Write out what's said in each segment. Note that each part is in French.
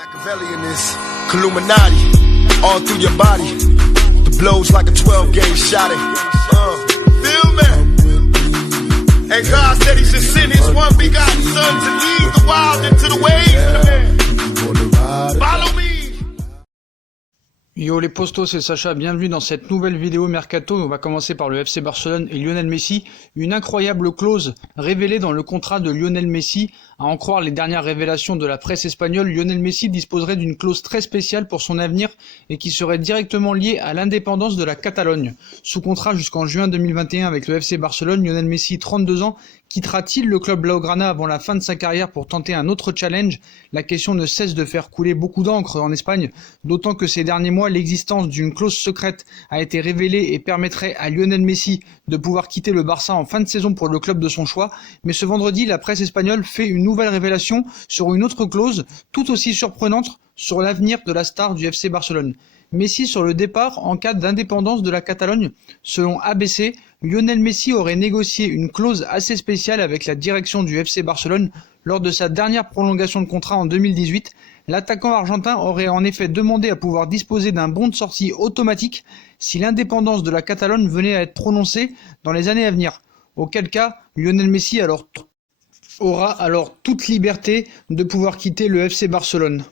Machiavelli in this Illuminati, all through your body. The blows like a 12-gauge shot. Feel me? And God said He should send His one begotten Son to lead the wild into the ways. Follow me. Yo les postos, c'est Sacha, bienvenue dans cette nouvelle vidéo Mercato. On va commencer par le FC Barcelone et Lionel Messi. Une incroyable clause révélée dans le contrat de Lionel Messi. À en croire les dernières révélations de la presse espagnole, Lionel Messi disposerait d'une clause très spéciale pour son avenir et qui serait directement liée à l'indépendance de la Catalogne. Sous contrat jusqu'en juin 2021 avec le FC Barcelone, Lionel Messi, 32 ans, quittera-t-il le club blaugrana avant la fin de sa carrière pour tenter un autre challenge? La question ne cesse de faire couler beaucoup d'encre en Espagne, d'autant que ces derniers mois, l'existence d'une clause secrète a été révélée et permettrait à Lionel Messi de pouvoir quitter le Barça en fin de saison pour le club de son choix. Mais ce vendredi, la presse espagnole fait une nouvelle révélation sur une autre clause, tout aussi surprenante, sur l'avenir de la star du FC Barcelone. Messi sur le départ en cas d'indépendance de la Catalogne. Selon ABC, Lionel Messi aurait négocié une clause assez spéciale avec la direction du FC Barcelone lors de sa dernière prolongation de contrat en 2018. L'attaquant argentin aurait en effet demandé à pouvoir disposer d'un bon de sortie automatique si l'indépendance de la Catalogne venait à être prononcée dans les années à venir. Auquel cas, Lionel Messi aura alors toute liberté de pouvoir quitter le FC Barcelone.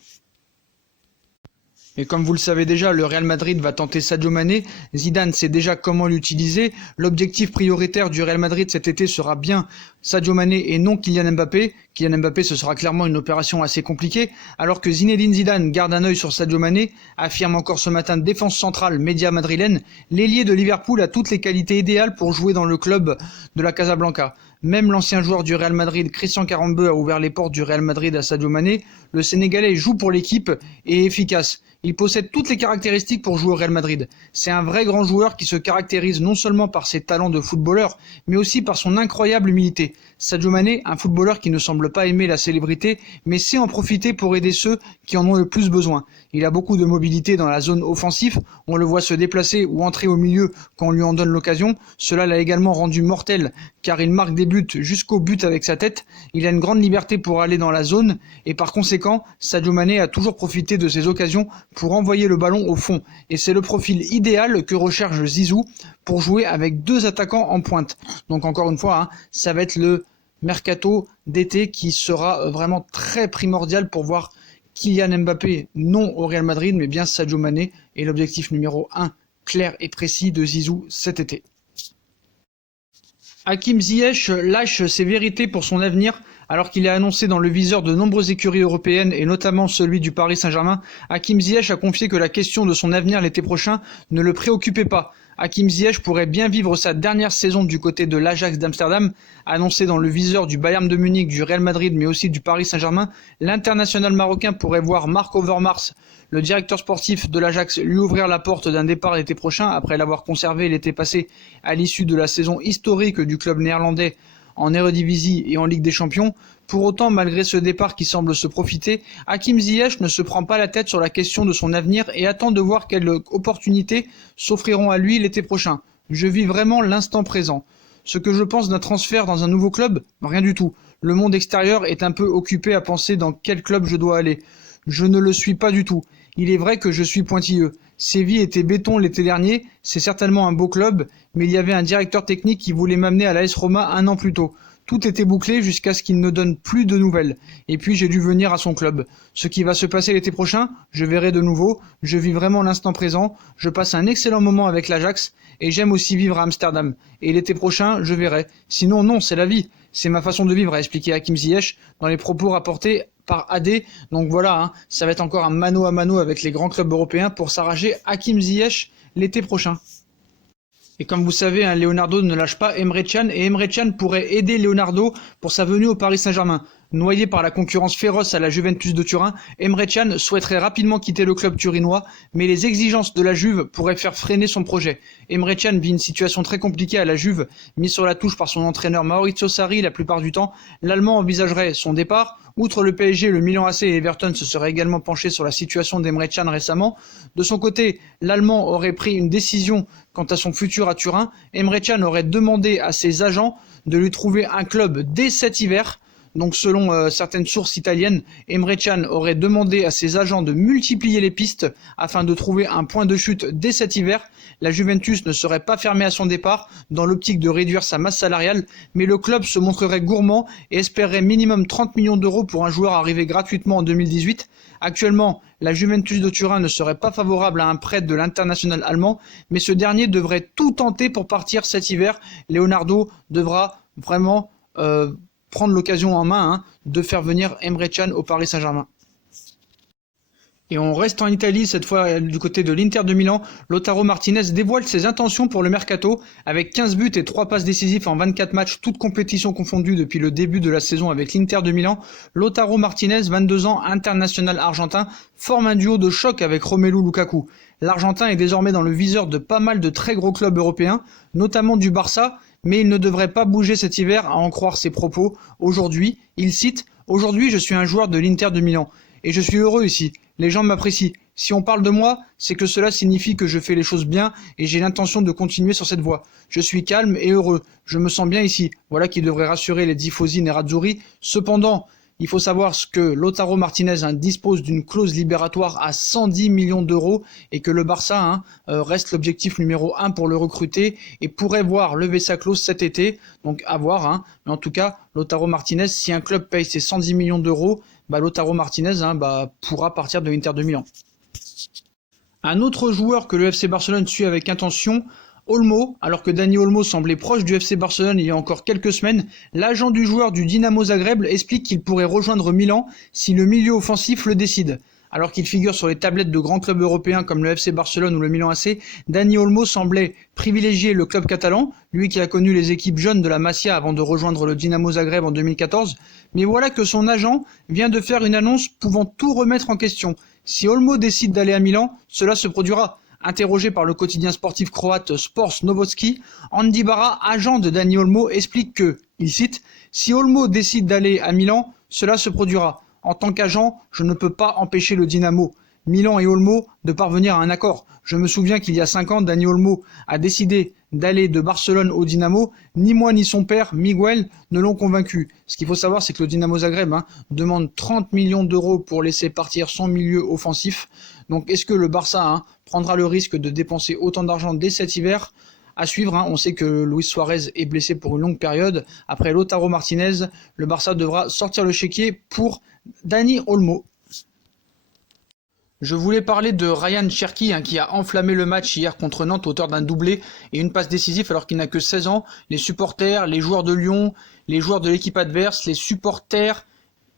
Et comme vous le savez déjà, le Real Madrid va tenter Sadio Mané. Zidane sait déjà comment l'utiliser. L'objectif prioritaire du Real Madrid cet été sera bien Sadio Mané et non Kylian Mbappé. Kylian Mbappé, ce sera clairement une opération assez compliquée. Alors que Zinedine Zidane garde un œil sur Sadio Mané, affirme encore ce matin défense centrale média madrilène, l'ailier de Liverpool a toutes les qualités idéales pour jouer dans le club de la Casablanca. Même l'ancien joueur du Real Madrid, Christian Carambeu, a ouvert les portes du Real Madrid à Sadio Mané. Le Sénégalais joue pour l'équipe et est efficace. Il possède toutes les caractéristiques pour jouer au Real Madrid. C'est un vrai grand joueur qui se caractérise non seulement par ses talents de footballeur, mais aussi par son incroyable humilité. Sadio Mané, un footballeur qui ne semble pas aimer la célébrité, mais sait en profiter pour aider ceux qui en ont le plus besoin. Il a beaucoup de mobilité dans la zone offensive, on le voit se déplacer ou entrer au milieu quand on lui en donne l'occasion. Cela l'a également rendu mortel, car il marque des buts jusqu'au but avec sa tête. Il a une grande liberté pour aller dans la zone, et par conséquent, Sadio Mané a toujours profité de ses occasions pour envoyer le ballon au fond. Et c'est le profil idéal que recherche Zizou pour jouer avec deux attaquants en pointe. Donc encore une fois, ça va être le mercato d'été qui sera vraiment très primordial pour voir Kylian Mbappé, non au Real Madrid, mais bien Sadio Mané, et l'objectif numéro 1, clair et précis de Zizou cet été. Hakim Ziyech lâche ses vérités pour son avenir. Alors qu'il est annoncé dans le viseur de nombreuses écuries européennes et notamment celui du Paris Saint-Germain, Hakim Ziyech a confié que la question de son avenir l'été prochain ne le préoccupait pas. Hakim Ziyech pourrait bien vivre sa dernière saison du côté de l'Ajax d'Amsterdam. Annoncé dans le viseur du Bayern de Munich, du Real Madrid mais aussi du Paris Saint-Germain, l'international marocain pourrait voir Marc Overmars, le directeur sportif de l'Ajax, lui ouvrir la porte d'un départ l'été prochain après l'avoir conservé l'été passé à l'issue de la saison historique du club néerlandais en Eredivisie et en Ligue des Champions. Pour autant, malgré ce départ qui semble se profiter, Hakim Ziyech ne se prend pas la tête sur la question de son avenir et attend de voir quelles opportunités s'offriront à lui l'été prochain. Je vis vraiment l'instant présent. Ce que je pense d'un transfert dans un nouveau club, rien du tout. Le monde extérieur est un peu occupé à penser dans quel club je dois aller. Je ne le suis pas du tout. Il est vrai que je suis pointilleux. Séville était béton l'été dernier, c'est certainement un beau club, mais il y avait un directeur technique qui voulait m'amener à l'AS Roma un an plus tôt. Tout était bouclé jusqu'à ce qu'il ne donne plus de nouvelles. Et puis j'ai dû venir à son club. Ce qui va se passer l'été prochain, je verrai de nouveau. Je vis vraiment l'instant présent. Je passe un excellent moment avec l'Ajax et j'aime aussi vivre à Amsterdam. Et l'été prochain, je verrai. Sinon, non, c'est la vie. C'est ma façon de vivre, a expliqué Hakim Ziyech dans les propos rapportés par AD. Donc voilà, ça va être encore un mano à mano avec les grands clubs européens pour s'arracher Hakim Ziyech l'été prochain. Et comme vous savez, Leonardo ne lâche pas Emre Can, et Emre Can pourrait aider Leonardo pour sa venue au Paris Saint-Germain. Noyé par la concurrence féroce à la Juventus de Turin, Emre Can souhaiterait rapidement quitter le club turinois, mais les exigences de la Juve pourraient faire freiner son projet. Emre Can vit une situation très compliquée à la Juve, mis sur la touche par son entraîneur Maurizio Sarri la plupart du temps. L'Allemand envisagerait son départ. Outre le PSG, le Milan AC et Everton se seraient également penchés sur la situation d'Emre Can récemment. De son côté, l'Allemand aurait pris une décision quant à son futur à Turin. Emre Can aurait demandé à ses agents de lui trouver un club dès cet hiver. Donc selon certaines sources italiennes, Emre Can aurait demandé à ses agents de multiplier les pistes afin de trouver un point de chute dès cet hiver. La Juventus ne serait pas fermée à son départ dans l'optique de réduire sa masse salariale, mais le club se montrerait gourmand et espérerait minimum 30 millions d'euros pour un joueur arrivé gratuitement en 2018. Actuellement, la Juventus de Turin ne serait pas favorable à un prêt de l'international allemand, mais ce dernier devrait tout tenter pour partir cet hiver. Leonardo devra vraiment prendre l'occasion en main de faire venir Emre Can au Paris Saint-Germain. Et on reste en Italie, cette fois du côté de l'Inter de Milan. Lautaro Martinez dévoile ses intentions pour le mercato. Avec 15 buts et 3 passes décisives en 24 matchs, toutes compétitions confondues depuis le début de la saison avec l'Inter de Milan, Lautaro Martinez, 22 ans, international argentin, forme un duo de choc avec Romelu Lukaku. L'Argentin est désormais dans le viseur de pas mal de très gros clubs européens, notamment du Barça, mais il ne devrait pas bouger cet hiver à en croire ses propos. Aujourd'hui, il cite « Aujourd'hui, je suis un joueur de l'Inter de Milan et je suis heureux ici. Les gens m'apprécient. Si on parle de moi, c'est que cela signifie que je fais les choses bien et j'ai l'intention de continuer sur cette voie. Je suis calme et heureux. Je me sens bien ici. » Voilà qui devrait rassurer les tifosi nerazzurri. Cependant, il faut savoir que Lautaro Martinez dispose d'une clause libératoire à 110 millions d'euros et que le Barça reste l'objectif numéro 1 pour le recruter et pourrait voir lever sa clause cet été. Donc à voir. Mais en tout cas, Lautaro Martinez, si un club paye ses 110 millions d'euros, Lautaro Martinez pourra partir de l'Inter de Milan. Un autre joueur que le FC Barcelone suit avec intention, Olmo, alors que Dani Olmo semblait proche du FC Barcelone il y a encore quelques semaines, l'agent du joueur du Dinamo Zagreb explique qu'il pourrait rejoindre Milan si le milieu offensif le décide. Alors qu'il figure sur les tablettes de grands clubs européens comme le FC Barcelone ou le Milan AC, Dani Olmo semblait privilégier le club catalan, lui qui a connu les équipes jeunes de la Masia avant de rejoindre le Dinamo Zagreb en 2014. Mais voilà que son agent vient de faire une annonce pouvant tout remettre en question. Si Olmo décide d'aller à Milan, cela se produira. Interrogé par le quotidien sportif croate Sport Novosti, Andy Barra, agent de Dani Olmo, explique que, il cite, « Si Olmo décide d'aller à Milan, cela se produira. En tant qu'agent, je ne peux pas empêcher le Dynamo, Milan et Olmo de parvenir à un accord. Je me souviens qu'il y a 5 ans, Dani Olmo a décidé d'aller de Barcelone au Dynamo. Ni moi ni son père, Miguel, ne l'ont convaincu. » Ce qu'il faut savoir, c'est que le Dynamo Zagreb demande 30 millions d'euros pour laisser partir son milieu offensif. Donc est-ce que le Barça prendra le risque de dépenser autant d'argent dès cet hiver ? À suivre, on sait que Luis Suarez est blessé pour une longue période. Après Lautaro Martinez, le Barça devra sortir le chéquier pour Dani Olmo. Je voulais parler de Ryan Cherki qui a enflammé le match hier contre Nantes, auteur d'un doublé et une passe décisive alors qu'il n'a que 16 ans. Les supporters, les joueurs de Lyon, les joueurs de l'équipe adverse, les supporters,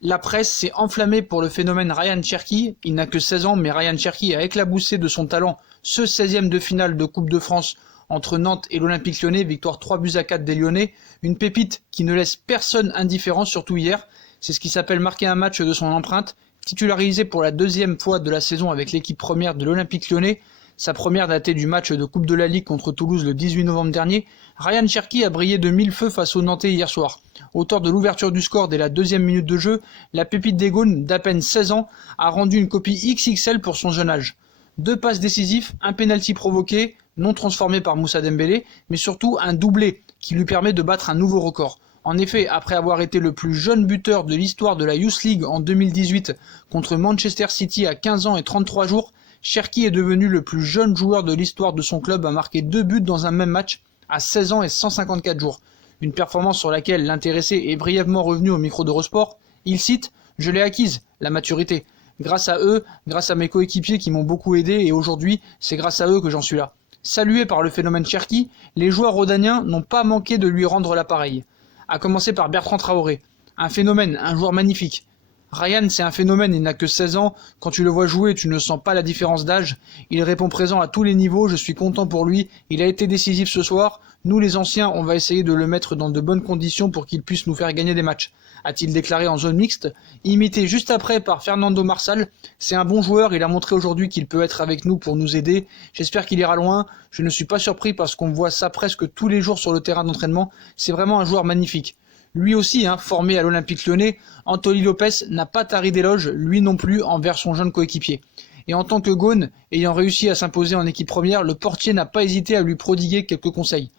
la presse s'est enflammée pour le phénomène Ryan Cherki. Il n'a que 16 ans, mais Ryan Cherki a éclaboussé de son talent ce 16e de finale de Coupe de France entre Nantes et l'Olympique Lyonnais, victoire 3-4 des Lyonnais. Une pépite qui ne laisse personne indifférent, surtout hier. C'est ce qui s'appelle marquer un match de son empreinte. Titularisé pour la 2e fois de la saison avec l'équipe première de l'Olympique Lyonnais, sa première datée du match de Coupe de la Ligue contre Toulouse le 18 novembre dernier, Ryan Cherki a brillé de 1000 feux face aux Nantais hier soir. Auteur de l'ouverture du score dès la 2e minute de jeu, la pépite des Gaunes, d'à peine 16 ans, a rendu une copie XXL pour son jeune âge. 2 passes décisives, un pénalty provoqué, non transformé par Moussa Dembélé, mais surtout un doublé qui lui permet de battre un nouveau record. En effet, après avoir été le plus jeune buteur de l'histoire de la Youth League en 2018 contre Manchester City à 15 ans et 33 jours, Cherki est devenu le plus jeune joueur de l'histoire de son club à marquer 2 buts dans un même match à 16 ans et 154 jours. Une performance sur laquelle l'intéressé est brièvement revenu au micro d'Eurosport. Il cite « Je l'ai acquise, la maturité. Grâce à eux, grâce à mes coéquipiers qui m'ont beaucoup aidé et aujourd'hui, c'est grâce à eux que j'en suis là. » Salué par le phénomène Cherki, les joueurs rhodaniens n'ont pas manqué de lui rendre l'appareil. À commencer par Bertrand Traoré. Un phénomène, un joueur magnifique. Ryan, c'est un phénomène, il n'a que 16 ans. Quand tu le vois jouer, tu ne sens pas la différence d'âge. Il répond présent à tous les niveaux, je suis content pour lui. Il a été décisif ce soir. Nous, les anciens, on va essayer de le mettre dans de bonnes conditions pour qu'il puisse nous faire gagner des matchs. A-t-il déclaré en zone mixte. Imité juste après par Fernando Marsal. C'est un bon joueur, il a montré aujourd'hui qu'il peut être avec nous pour nous aider. J'espère qu'il ira loin. Je ne suis pas surpris parce qu'on voit ça presque tous les jours sur le terrain d'entraînement. C'est vraiment un joueur magnifique. Lui aussi, formé à l'Olympique Lyonnais, Anthony Lopez n'a pas tari d'éloges, lui non plus, envers son jeune coéquipier. Et en tant que Gaune, ayant réussi à s'imposer en équipe première, le portier n'a pas hésité à lui prodiguer quelques conseils.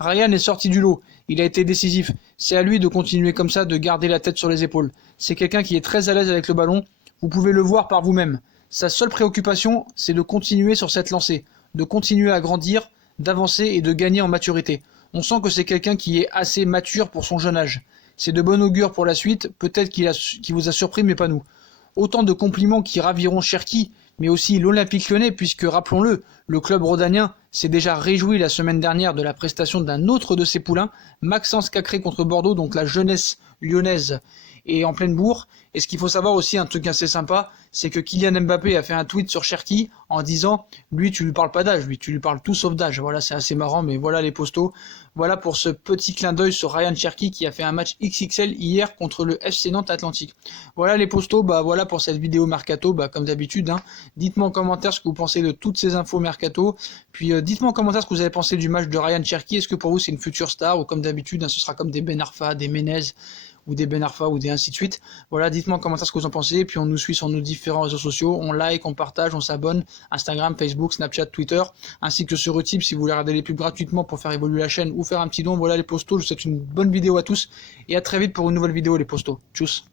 Ryan est sorti du lot, il a été décisif. C'est à lui de continuer comme ça, de garder la tête sur les épaules. C'est quelqu'un qui est très à l'aise avec le ballon, vous pouvez le voir par vous-même. Sa seule préoccupation, c'est de continuer sur cette lancée, de continuer à grandir, d'avancer et de gagner en maturité. On sent que c'est quelqu'un qui est assez mature pour son jeune âge. C'est de bon augure pour la suite, peut-être qu'il vous a surpris mais pas nous. Autant de compliments qui raviront Cherki, mais aussi l'Olympique Lyonnais, puisque rappelons-le, le club rhodanien s'est déjà réjoui la semaine dernière de la prestation d'un autre de ses poulains, Maxence Cacré contre Bordeaux, donc la jeunesse lyonnaise est en pleine bourre. Et ce qu'il faut savoir aussi, un truc assez sympa, c'est que Kylian Mbappé a fait un tweet sur Cherki en disant « Lui, tu lui parles pas d'âge, lui, tu lui parles tout sauf d'âge. » Voilà, c'est assez marrant, mais voilà les postos. Voilà pour ce petit clin d'œil sur Ryan Cherki qui a fait un match XXL hier contre le FC Nantes Atlantique. Voilà les postos, voilà pour cette vidéo Mercato, comme d'habitude. Dites-moi en commentaire ce que vous pensez de toutes ces infos Mercato. Puis dites-moi en commentaire ce que vous avez pensé du match de Ryan Cherki. Est-ce que pour vous c'est une future star ou comme d'habitude, ce sera comme des Ben Arfa, des Menez ou des Ben Arfa ou des ainsi de suite. Voilà, dites-moi en commentaire ce que vous en pensez, puis on nous suit sur nos différents réseaux sociaux, on like, on partage, on s'abonne, Instagram, Facebook, Snapchat, Twitter, ainsi que sur Utip si vous voulez regarder les pubs gratuitement pour faire évoluer la chaîne ou faire un petit don. Voilà les postos, je vous souhaite une bonne vidéo à tous et à très vite pour une nouvelle vidéo les postos. Tchuss.